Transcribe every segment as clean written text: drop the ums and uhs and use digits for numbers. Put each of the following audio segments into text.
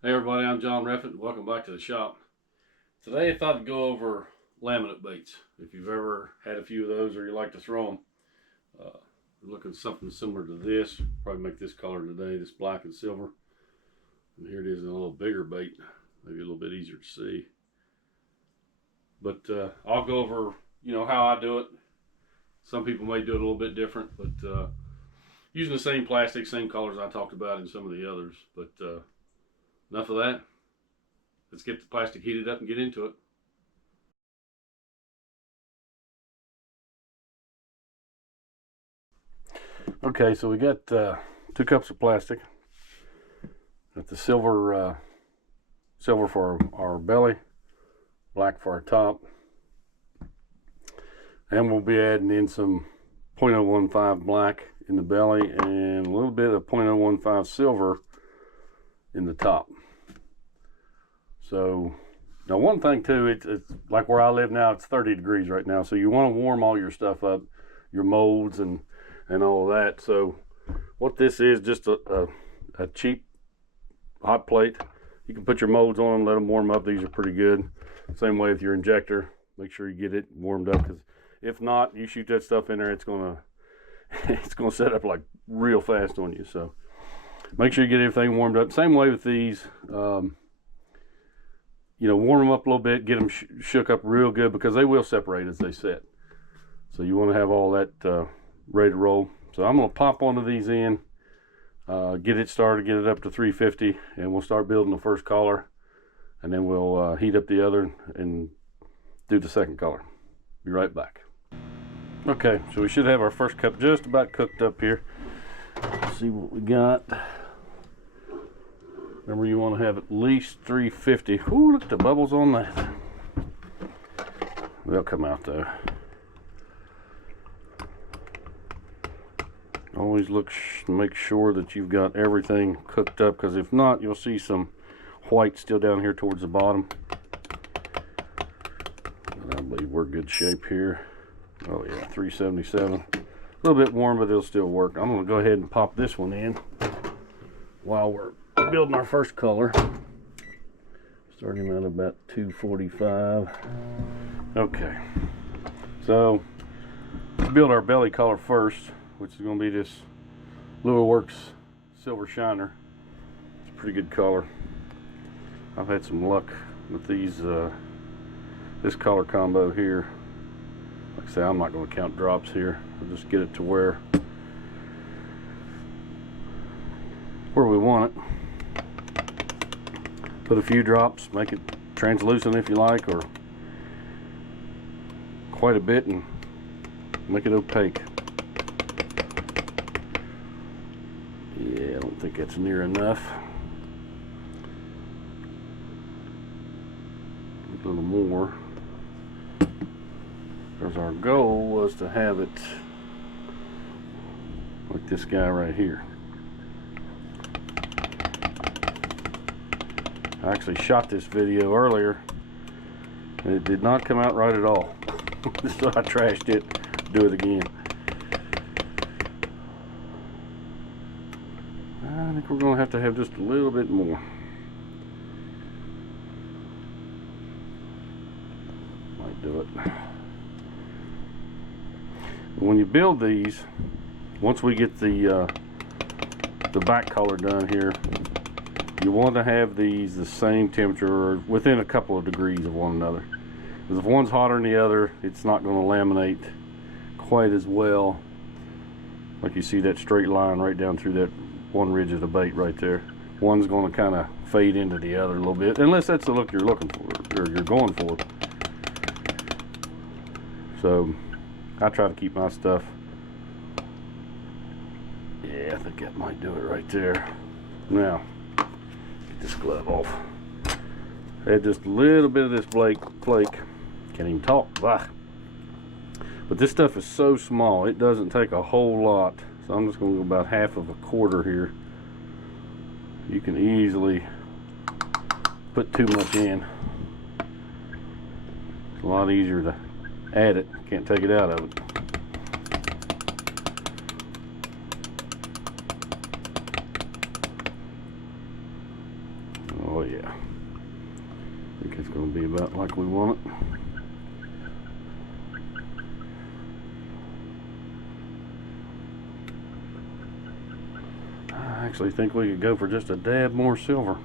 Hey everybody, I'm John Reffett. Welcome back to the shop. Today I thought I'd go over laminate baits. If you've ever had a few of those or you like to throw them, we're looking at something similar to this. Probably make this color today, this black and silver. And here it is in a little bigger bait, maybe a little bit easier to see. But I'll go over, how I do it. Some people may do it a little bit different, but using the same plastic, same colors I talked about in some of the others. But enough of that. Let's get the plastic heated up and get into it. Okay, so we got 2 cups of plastic. Got the silver for our belly, black for our top, and we'll be adding in some 0.015 black in the belly and a little bit of 0.015 silver in the top. So now one thing too, it's like where I live now, it's 30 degrees right now, so you want to warm all your stuff up, your molds and all of that. So what this is, just a cheap hot plate. You can put your molds on them, let them warm up. These are pretty good. Same way with your injector. Make sure you get it warmed up, because if not, you shoot that stuff in there, it's gonna set up like real fast on you. So make sure you get everything warmed up. Same way with these. Warm them up a little bit, get them shook up real good, because they will separate as they set. So you want to have all that ready to roll. So I'm going to pop one of these in, get it started, get it up to 350, and we'll start building the first collar, and then we'll heat up the other and do the second color. Be right back. Okay, so we should have our first cup just about cooked up here. Let's see what we got. Remember, you want to have at least 350. Ooh, look at the bubbles on that. They'll come out though. Always make sure that you've got everything cooked up, because if not, you'll see some white still down here towards the bottom. But I believe we're good shape here. Oh yeah, 377. A little bit warm, but it'll still work. I'm going to go ahead and pop this one in while we're building our first color. Starting at about 245. Okay, so let's build our belly color first, which is going to be this Lure Works Silver Shiner. It's a pretty good color. I've had some luck with these this color combo here. Like I say, I'm not going to count drops here. I'll just get it to where we want it. Put a few drops, make it translucent if you like, or quite a bit, and make it opaque. Yeah, I don't think that's near enough. A little more. Because our goal was to have it like this guy right here. I actually shot this video earlier and it did not come out right at all. So I trashed it. Do it again. I think we're going to have just a little bit more. Might do it. When you build these, once we get the back color done here, you want to have these the same temperature, or within a couple of degrees of one another. Because if one's hotter than the other, it's not going to laminate quite as well. Like you see that straight line right down through that one ridge of the bait right there. One's going to kind of fade into the other a little bit, unless that's the look you're looking for, or you're going for. So I try to keep my stuff. Yeah, I think that might do it right there. Now, this glove off. Add just a little bit of this flake. Can't even talk. Blah. But this stuff is so small, it doesn't take a whole lot. So I'm just going to go about half of a quarter here. You can easily put too much in. It's a lot easier to add it. Can't take it out of it. I think it's going to be about like we want it. I actually think we could go for just a dab more silver.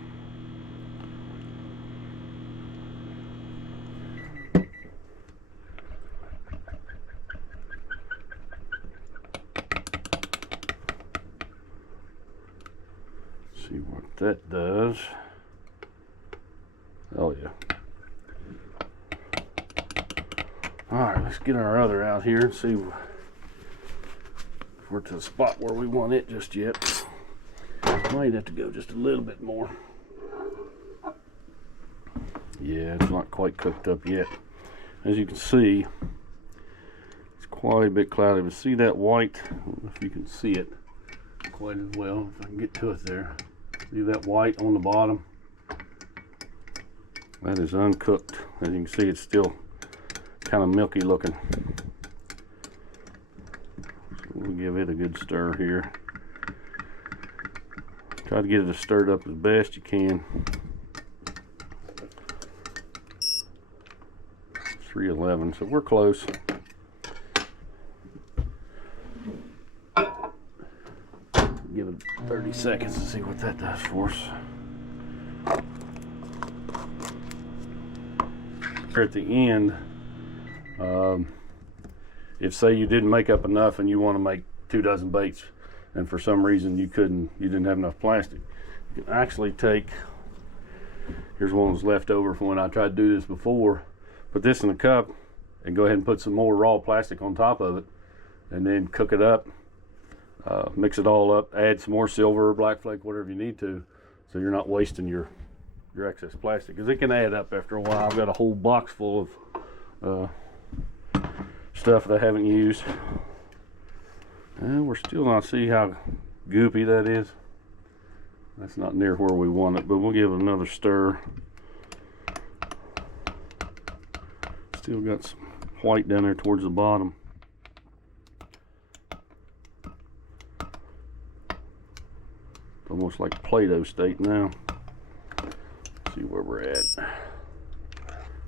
See what that does. Oh yeah. Alright, let's get our other out here and see if we're to the spot where we want it just yet. Might have to go just a little bit more. Yeah, it's not quite cooked up yet. As you can see, it's quite a bit cloudy. But see that white? I don't know if you can see it quite as well. If I can get to it there. See that white on the bottom? That is uncooked. As you can see, it's still kind of milky looking. So we'll give it a good stir here. Try to get it stirred up as best you can. 311, so we're close. Give it 30 seconds to see what that does for us. At the end, if say you didn't make up enough and you want to make 2 dozen baits, and for some reason you didn't have enough plastic, you can actually take, here's one that was left over from when I tried to do this before, put this in a cup and go ahead and put some more raw plastic on top of it, and then cook it up, mix it all up, add some more silver or black flake, whatever you need to, so you're not wasting your excess plastic, because it can add up after a while. I've got a whole box full of stuff that I haven't used. And we're still not see how goopy that is. That's not near where we want it, but we'll give it another stir. Still got some white down there towards the bottom. It's almost like Play-Doh state now. Let's see where we're at.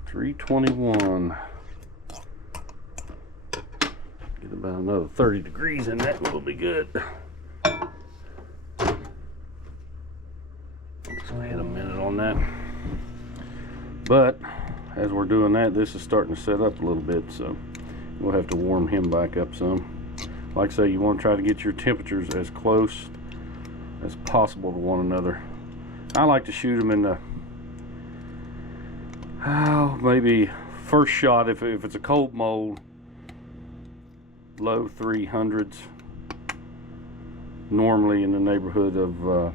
321. Get about another 30 degrees in that, will be good. So I had a minute on that. But as we're doing that, this is starting to set up a little bit, so we'll have to warm him back up some. Like I say, you want to try to get your temperatures as close as possible to one another. I like to shoot them in the maybe first shot, if it's a cold mold, low 300s, normally in the neighborhood of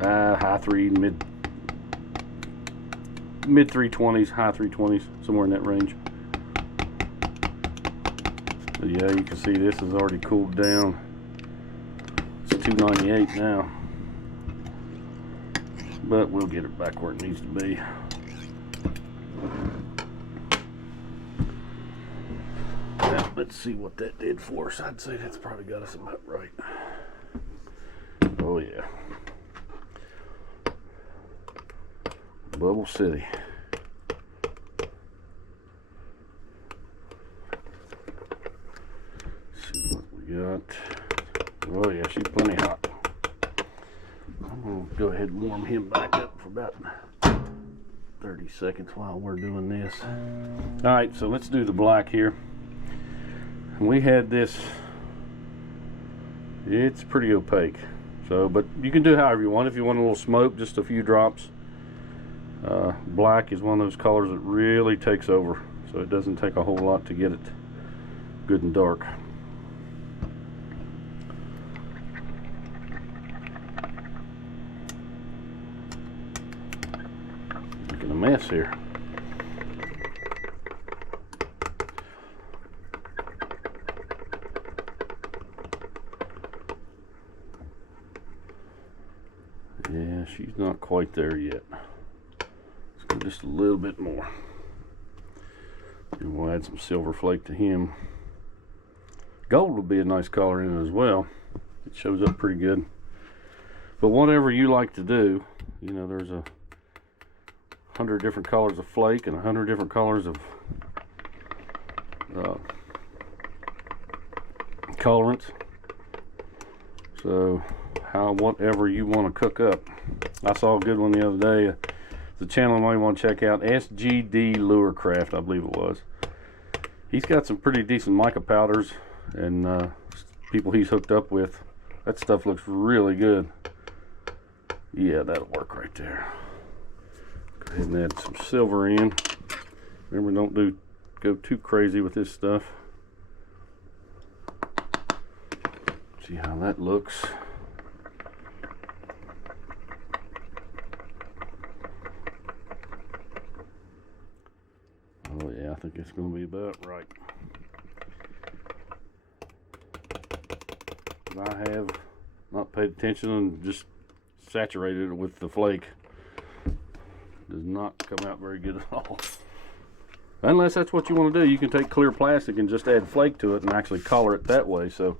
high 3, mid 320s, high 320s, somewhere in that range. So yeah, you can see this has already cooled down. It's 298 now, but we'll get it back where it needs to be. Now, let's see what that did for us. I'd say that's probably got us about right. Oh yeah. Bubble City. Let's see what we got. Oh yeah, she's plenty hot. I'm gonna go ahead and warm him back up for about 30 seconds while we're doing this. All right, so let's do the black here. And we had this, it's pretty opaque. So, but you can do however you want. If you want a little smoke, just a few drops. Black is one of those colors that really takes over, so it doesn't take a whole lot to get it good and dark. Making a mess here. Yeah, she's not quite there yet. Just a little bit more, and we'll add some silver flake to him. Gold will be a nice color in it as well. It shows up pretty good. But whatever you like to do, you know, there's 100 different colors of flake and 100 different colors of colorants. So whatever you want to cook up. I saw a good one the other day. The channel you might want to check out, SGD Lurecraft, I believe it was. He's got some pretty decent mica powders and people he's hooked up with. That stuff looks really good. Yeah, that'll work right there. Go ahead and add some silver in. Remember, don't go too crazy with this stuff. See how that looks. Oh yeah, I think it's going to be about right. I have not paid attention and just saturated it with the flake. Does not come out very good at all. Unless that's what you want to do, you can take clear plastic and just add flake to it and actually color it that way. So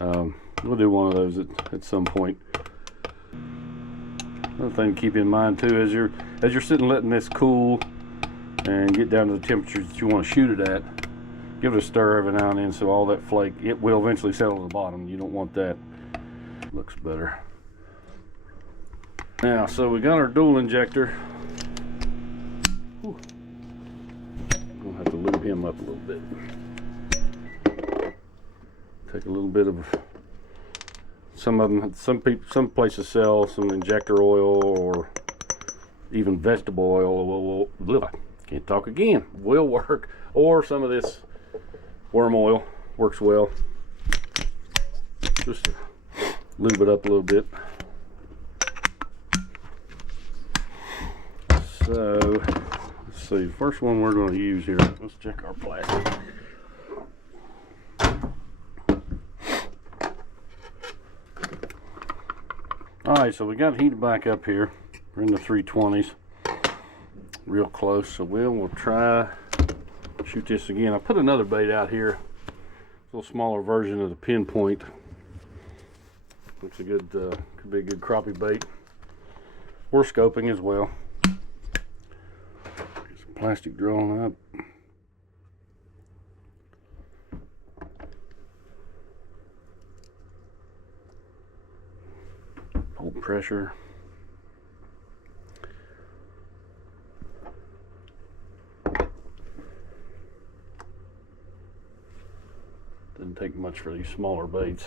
we'll do one of those at some point. Another thing to keep in mind too, as you're sitting letting this cool and get down to the temperature that you want to shoot it at, give it a stir every now and then so all that flake, it will eventually settle to the bottom. You don't want that. Looks better. Now, so we got our dual injector. Whew. I'm gonna have to lube him up a little bit. Take a little bit of some places sell some injector oil or even vegetable oil. Can't talk again. Will work, or some of this worm oil works well. Just to lube it up a little bit. So let's see. First one we're going to use here. Let's check our plastic. All right, so we got it heated back up here. We're in the 320s, real close. So we'll try shoot this again. I put another bait out here, a little smaller version of the pinpoint. Looks a good, could be a good crappie bait. Or scoping as well. Get some plastic drawn up. Hold pressure. Doesn't take much for these smaller baits.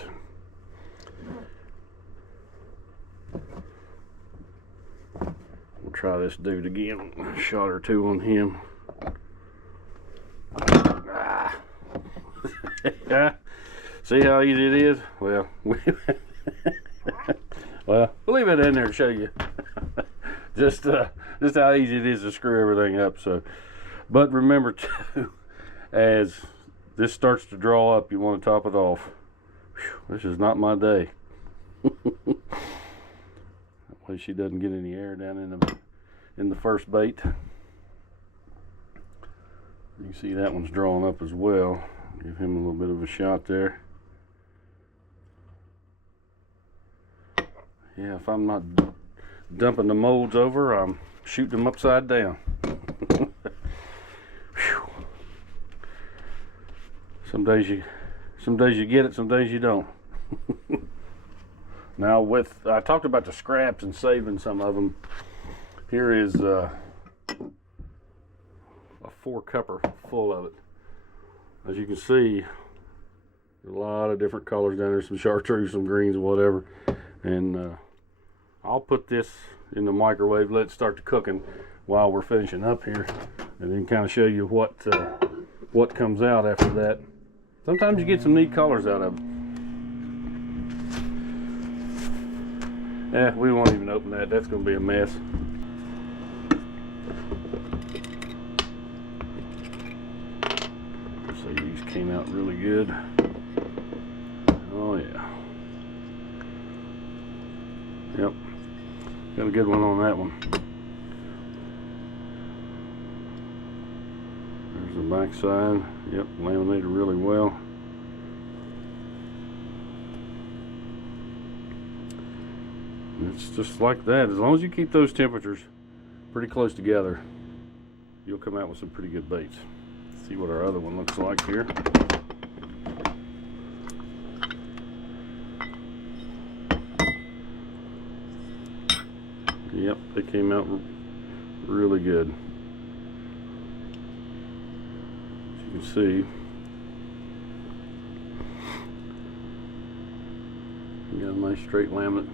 We'll try this dude again. A shot or two on him. Ah. See how easy it is? Well, well, we'll leave it in there to show you just how easy it is to screw everything up. So, but remember too, as this starts to draw up, you want to top it off. Whew, this is not my day. That way she doesn't get any air down in the first bait. You can see that one's drawing up as well. Give him a little bit of a shot there. Yeah, if I'm not dumping the molds over, I'm shooting them upside down. Some days you get it, some days you don't. Now I talked about the scraps and saving some of them. Here is a 4-cupper full of it. As you can see, there's a lot of different colors down there, some chartreuse, some greens, whatever. And I'll put this in the microwave, let it start to cooking while we're finishing up here, and then kind of show you what comes out after that. Sometimes you get some neat colors out of it. We won't even open that. That's going to be a mess. So these came out really good. Oh yeah. Yep. Got a good one on that one. There's the back side. Yep, laminated really well. it's just like that. As long as you keep those temperatures pretty close together, you'll come out with some pretty good baits. Let's see what our other one looks like here. Yep, they came out really good. As you can see, you got a nice straight laminate.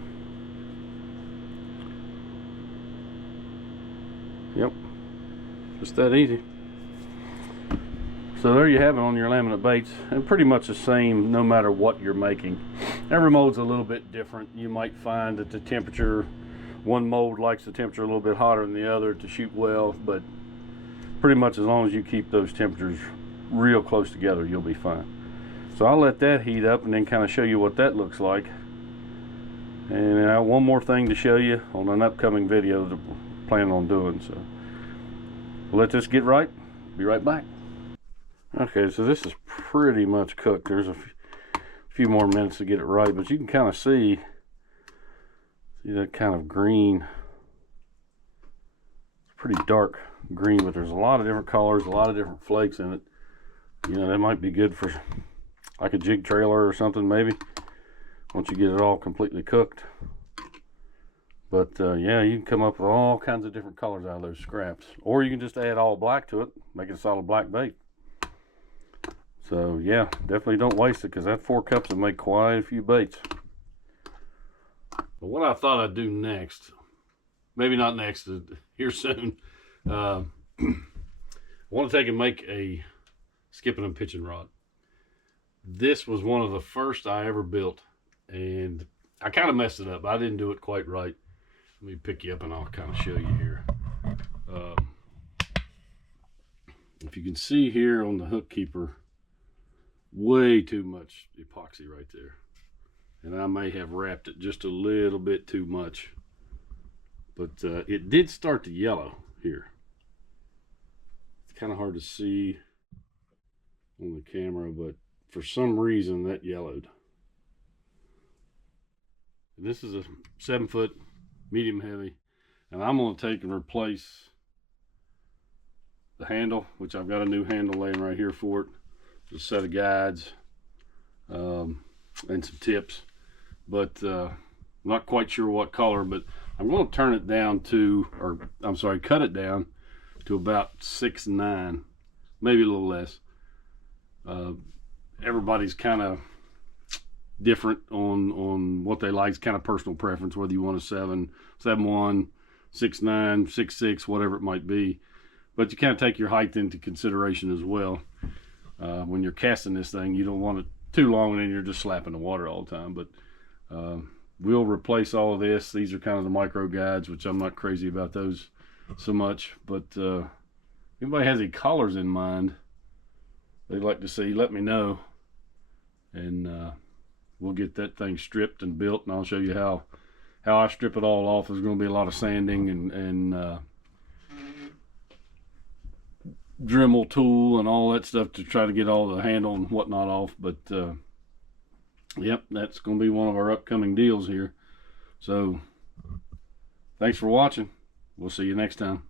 Yep, just that easy. So there you have it on your laminate baits, and pretty much the same no matter what you're making. Every mold's a little bit different. You might find that the temperature, one mold likes the temperature a little bit hotter than the other to shoot well, but pretty much as long as you keep those temperatures real close together, you'll be fine. So I'll let that heat up and then kind of show you what that looks like. And I have one more thing to show you on an upcoming video that we're planning on doing. So we'll let this get right. Be right back. Okay, so this is pretty much cooked. There's a few more minutes to get it right, but you can kind of see that kind of green. It's pretty dark green, but there's a lot of different colors, a lot of different flakes in it. You know, that might be good for like a jig trailer or something, maybe, once you get it all completely cooked. But yeah, you can come up with all kinds of different colors out of those scraps, or you can just add all black to it, make it a solid black bait. So yeah, definitely don't waste it, because that 4 cups will make quite a few baits. But what I thought I'd do next, maybe not next, here soon, I want to take and make a skipping and pitching rod. This was one of the first I ever built, and I kind of messed it up. I didn't do it quite right. Let me pick you up and I'll kind of show you here. If you can see here on the hook keeper, way too much epoxy right there. And I may have wrapped it just a little bit too much. But it did start to yellow here. It's kind of hard to see on the camera, but for some reason that yellowed. And this is a 7-foot medium heavy, and I'm going to take and replace the handle, which I've got a new handle laying right here for it, just a set of guides and some tips, but not quite sure what color. But I'm going to turn it down to, or I'm sorry, cut it down to about 6'9", maybe a little less. Everybody's kind of different on what they like. It's kind of personal preference, whether you want a 7'1", 6'9", 6'6", whatever it might be. But you kind of take your height into consideration as well. When you're casting this thing, you don't want it too long and then you're just slapping the water all the time. But we'll replace all of this. These are kind of the micro guides, which I'm not crazy about those so much. But if anybody has any colors in mind they'd like to see, let me know, and we'll get that thing stripped and built, and I'll show you how I strip it all off. There's going to be a lot of sanding and Dremel tool and all that stuff to try to get all the handle and whatnot off. But yep, that's going to be one of our upcoming deals here. So thanks for watching. We'll see you next time.